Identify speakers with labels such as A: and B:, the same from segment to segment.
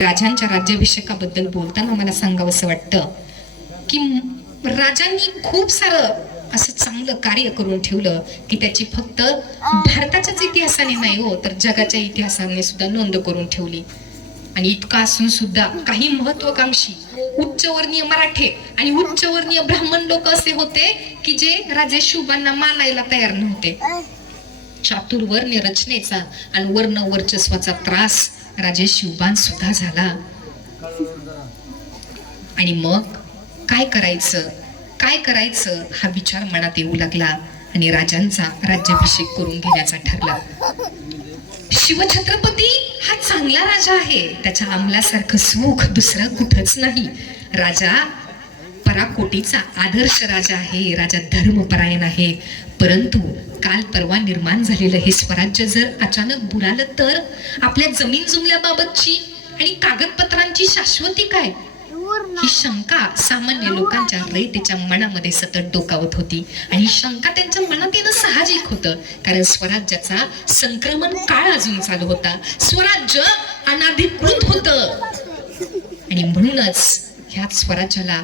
A: राजांच्या राज्याभिषेकाबद्दल बोलताना मला सांगावंसं वाटतं की राजांनी खूप सारं असं चांगलं कार्य करून ठेवलं की त्याची फक्त भारताच्याच इतिहासाने नाही हो तर जगाच्या इतिहासाने सुद्धा नोंद करून ठेवली. आणि इतका असून सुद्धा काही महत्वाकांक्षी उच्चवर्णीय मराठे आणि उच्चवर्णीय ब्राह्मण लोक असे होते की जे राजे शुभांना मानायला तयार नव्हते. चातुर्वर्ण्य रचनेचा आणि वर्ण वर्चस्वाचा त्रास राजे शिवबान सुद्धा झाला. आणि मग काय करायचं? काय करायचं? हा विचार मनात येऊ लागला आणि राजांचा राज्याभिषेक करून घेण्याचा ठरला. शिवछत्रपती हा चांगला राजा आहे. त्याच्या अंमलासारखं सुख दुसरं कुठंच नाही. राजा पराकोटीचा आदर्श राजा आहे. राजा धर्मपरायण आहे. परंतु काल परवा निर्माण झालेलं हे स्वराज्य जर अचानक बुडालं तर आपल्या जमीन जुमल्याबाबतची आणि कागदपत्रांची शाश्वती काय? ही शंका सामान्य लोकांच्या रयतेच्या मनामध्ये सतत डोकावत होती. आणि शंका त्यांच्या मनात येणं साहजिक होतं. कारण स्वराज्याचा संक्रमण काळ अजून चालू होता. स्वराज्य अनाधिकृत होत. आणि म्हणूनच ह्या स्वराज्याला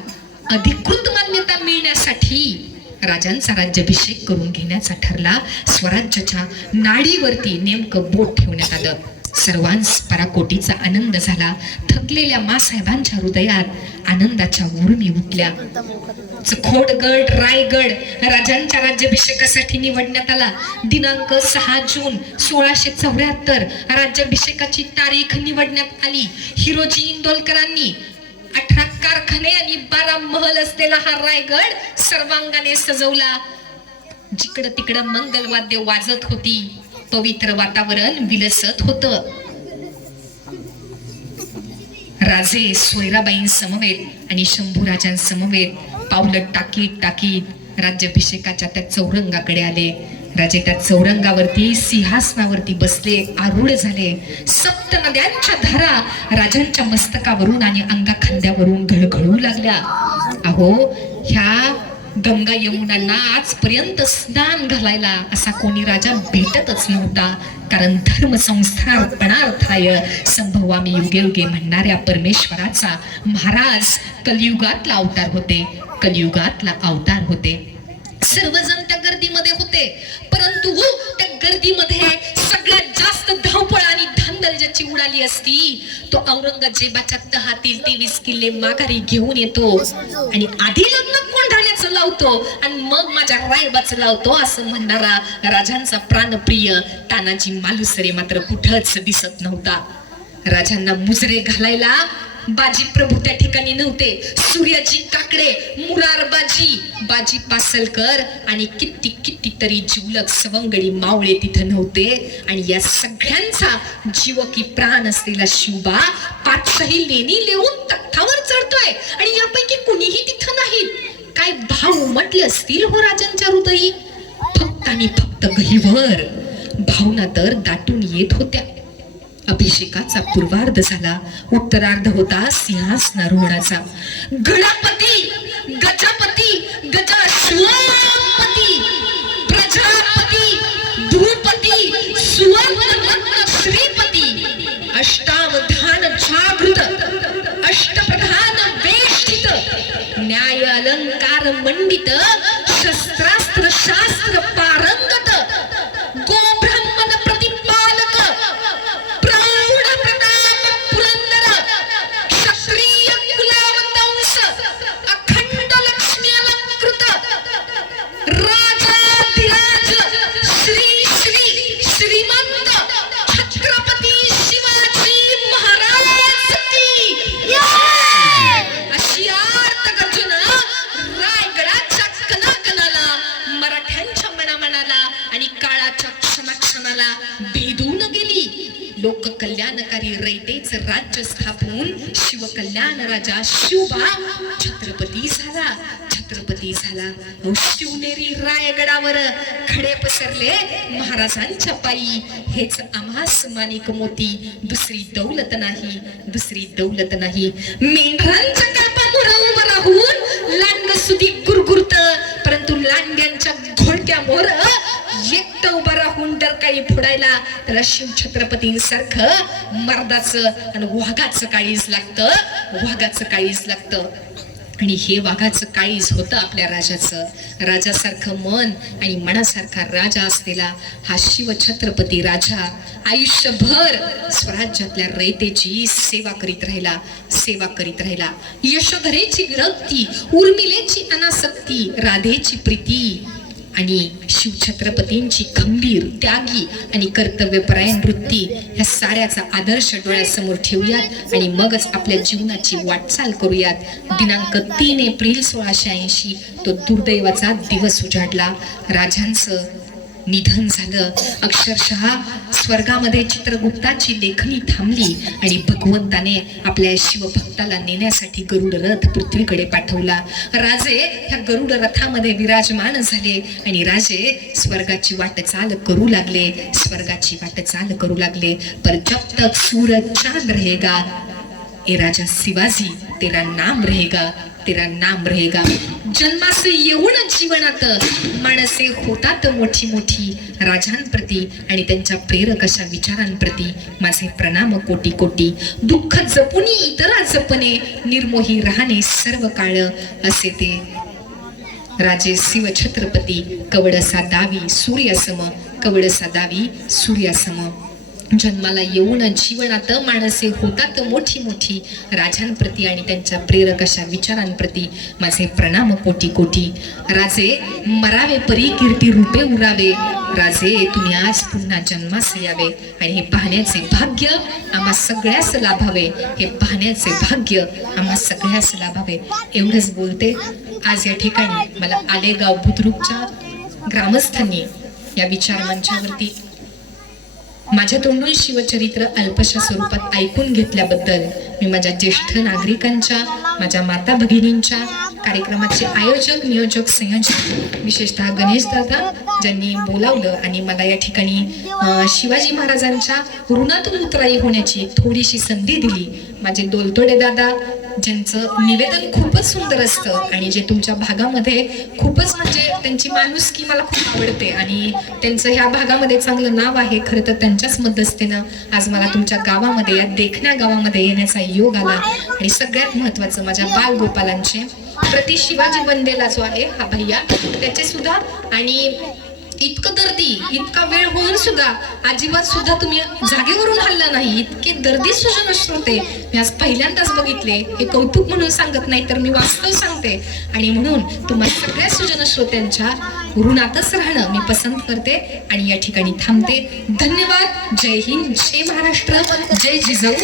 A: अधिकृत मान्यता मिळण्यासाठी राजांचा राज्याभिषेक करून घेण्याचा ठरला. स्वराज्याच्या नाडीवरती नेमकं बोट ठेवण्यात आलं. सर्वांस पराकोटीचा आनंद झाला. थकलेल्या मासाहेबांच्या हृदयात आनंदाच्या उर्मी उठल्या. खोडगड रायगड राजांच्या राज्याभिषेकासाठी निवडण्यात आला. दिनांक सहा जून सोळाशे चौऱ्याहत्तर राज्याभिषेकाची तारीख निवडण्यात आली. हिरोजी इंदोलकरांनी अठरा कारखाने आणि बारा महल असलेला हा रायगड सर्वांगाने सजवला. जिकडं तिकडं मंगलवाद्य वाजत होती पवित्र वातावरण विलसत होत. राजे सोयराबाईं समवेत आणि शंभूराजांसमवेत पावलं टाकीत टाकीत राज्याभिषेकाच्या त्या चौरंगाकडे आले. राजे त्या चौरंगावरती सिंहासनावरती बसले आरूढ झाले. सप्त नद्यांच्या धारा राजांच्या मस्तकावरून आणि अंगा खांद्यावरून घळघळू लागल्या. अहो ह्या गंगा यमुनांना आजपर्यंत स्नान घालायला असा कोणी राजा भेटतच नव्हता. कारण धर्म संस्थापनार्थाय संभवामी युगे युगे म्हणणाऱ्या परमेश्वराचा महाराज कलियुगातला अवतार होते. कलियुगातला अवतार होते. सर्वजण गर्दीमध्ये होते. परंतु त्या गर्दीमध्ये सगळ्यात जास्त धावपळ आणि धांदल ज्याची उडाली असती तो औरंगजेबाच्या तहातील तेवीस किल्ले माघारी घेऊन येतो. आणि आधी लग्न कोंढाण्याचं लावतो आणि मग माझ्या रायबाचं लावतो असं म्हणणारा राजांचा प्राणप्रिय तानाजी मालुसरे मात्र कुठंच दिसत नव्हता. राजांना मुजरे घालायला बाजी प्रभू त्या ठिकाणी नव्हते. सूर्याजी काकडे मुरारबाजी बाजी. पासलकर आणि किती किती तरी जिवलक सवंगडी मावळे तिथं नव्हते. आणि या सगळ्यांचा जीव की प्राण असलेला शिवबा पाचशाही लेणी लिहून तख्तावर चढतोय. आणि यापैकी कुणीही तिथं नाहीत काय भाव उमटले असतील हो राजांच्या हृदयी? फक्त आणि फक्त गहिवर. भावना तर दाटून येत होत्या. अभिषेकाचा पूर्वार्ध झाला. उत्तरार्ध होता सिंहासनारोहणाचा गणपती गजपती गजाश्वपती प्रजापती भूपती सुवर्ण श्रीपती अष्टावधान जागृत अष्टप्रधान वेष्टित न्याय अलंकार मंडित शस्त्रास्त्र शास्त्र त्याचं राज्य स्थापून शिवकल्याण राजा शिवबा छत्रपती झाला. छत्रपती झाला. शिवनेरी रायगडावर खडे पसरले महाराजांच्या पायी. हेच आम्हास मानिक मोती. दुसरी दौलत नाही. दुसरी दौलत नाही. मेंढरांच्या कापावर राहून लांड सुधी गुरगुरत. परंतु लांड्यांच्या घोडक्या मोर काही फुडायला फोडायला त्याला शिवछत्रपतींसारखं मर्दाचं आणि वाघाचं काळीज लागतं वाघाचं काळीज लागतं. आणि हे वाघाचं काळीज होतं आपल्या राजाचं. राजासारखं मन आणि मनासारखा राजा असलेला हा शिवछत्रपती राजा आयुष्यभर स्वराज्यातल्या रयतेची सेवा करीत राहिला सेवा करीत राहिला. यशोधरेची विरक्ती उर्मिलेची अनासक्ती राधेची प्रीती आणि शिवछत्रपतींची खंबीर त्यागी आणि कर्तव्यपरायण वृत्ती ह्या साऱ्याचा आदर्श डोळ्यासमोर ठेवूयात आणि मगच आपल्या जीवनाची वाटचाल करूयात. दिनांक तीन एप्रिल सोळाशे ऐंशी तो दुर्दैवाचा दिवस उजाडला. राजांचं निधन झालं. अक्षरशः स्वर्गामध्ये चित्रगुप्ताची लेखणी थांबली आणि भगवंताने आपल्या शिवभक्ताला नेण्यासाठी गरुड रथ पृथ्वीकडे पाठवला. राजे ह्या गरुड रथामध्ये विराजमान झाले आणि राजे स्वर्गाची वाटचाल करू लागले. स्वर्गाची वाटचाल करू लागले. पर जब तक सूरज चांद रहेगा. ए राजा शिवाजी तेरा नाम रहेगा. तेरा नाम रहेगा. जन्मास येऊन जीवनात माणसे होतात मोठी मोठी राजांप्रती आणि त्यांच्या प्रेरक अशा विचारांप्रती माझे प्रणाम कोटी कोटी दुःख जपुनी इतरा जपणे निर्मोही राहणे सर्व काळ असे ते. राजे शिवछत्रपती कवडसा दावी सूर्यासम कवडसा दावी सूर्यासम. जन्माला येऊन जीवनात माणसे होतात मोठी मोठी राजांप्रती आणि त्यांच्या प्रेरक अशा विचारांप्रती माझे प्रणाम कोटी कोटी. राजे मरावे परी कीर्ती रूपे उरावे. राजे तुम्ही आज पुन्हा जन्मास यावे. आणि हे पाहण्याचे भाग्य आम्हा सगळ्यास लाभावे. हे पाहण्याचे भाग्य आम्हा सगळ्यास लाभावे. एवढंच बोलते आज या ठिकाणी मला आलेगाव बुद्रुकच्या ग्रामस्थांनी या विचार मंचावरती माझ्या तोंडून शिवचरित्र अल्पशा स्वरूपात ऐकून घेतल्याबद्दल मी माझ्या ज्येष्ठ नागरिकांच्या माझ्या माता भगिनींच्या कार्यक्रमाचे आयोजक नियोजक संयोजक विशेषतः गणेश दादा ज्यांनी बोलावलं आणि मला या ठिकाणी शिवाजी महाराजांच्या ऋणातून उतराई होण्याची थोडीशी संधी दिली. माझे दोलतोडे दादा ज्यांचं निवेदन खूपच सुंदर असतं आणि जे तुमच्या भागामध्ये खूपच म्हणजे त्यांची माणुसकी मला खूप आवडते आणि त्यांचं ह्या भागामध्ये चांगलं नाव आहे खरं तर त्यांच्याच मध्यस्थेनं आज मला तुमच्या गावामध्ये या देखण्या गावामध्ये येण्याचा योग आला. आणि सगळ्यात महत्वाचं माझ्या बालगोपालांचे प्रति शिवाजी बंदेला जो आहे हा भैया त्याचे सुद्धा आणि इतकं दर्दी इतका वेळ होऊन सुद्धा अजिबात सुद्धा तुम्ही जागेवरून हल्ला नाही. इतके दर्दी सुजन श्रोते मी आज पहिल्यांदाच बघितले. हे कौतुक म्हणून सांगत नाही तर मी वास्तव सांगते. आणि म्हणून तुम्हाला सगळ्या सुजन श्रोत्यांच्या ऋणातच राहणं मी पसंत करते आणि या ठिकाणी थांबते. धन्यवाद. जय हिंद. जय महाराष्ट्र. जय जिजाऊ.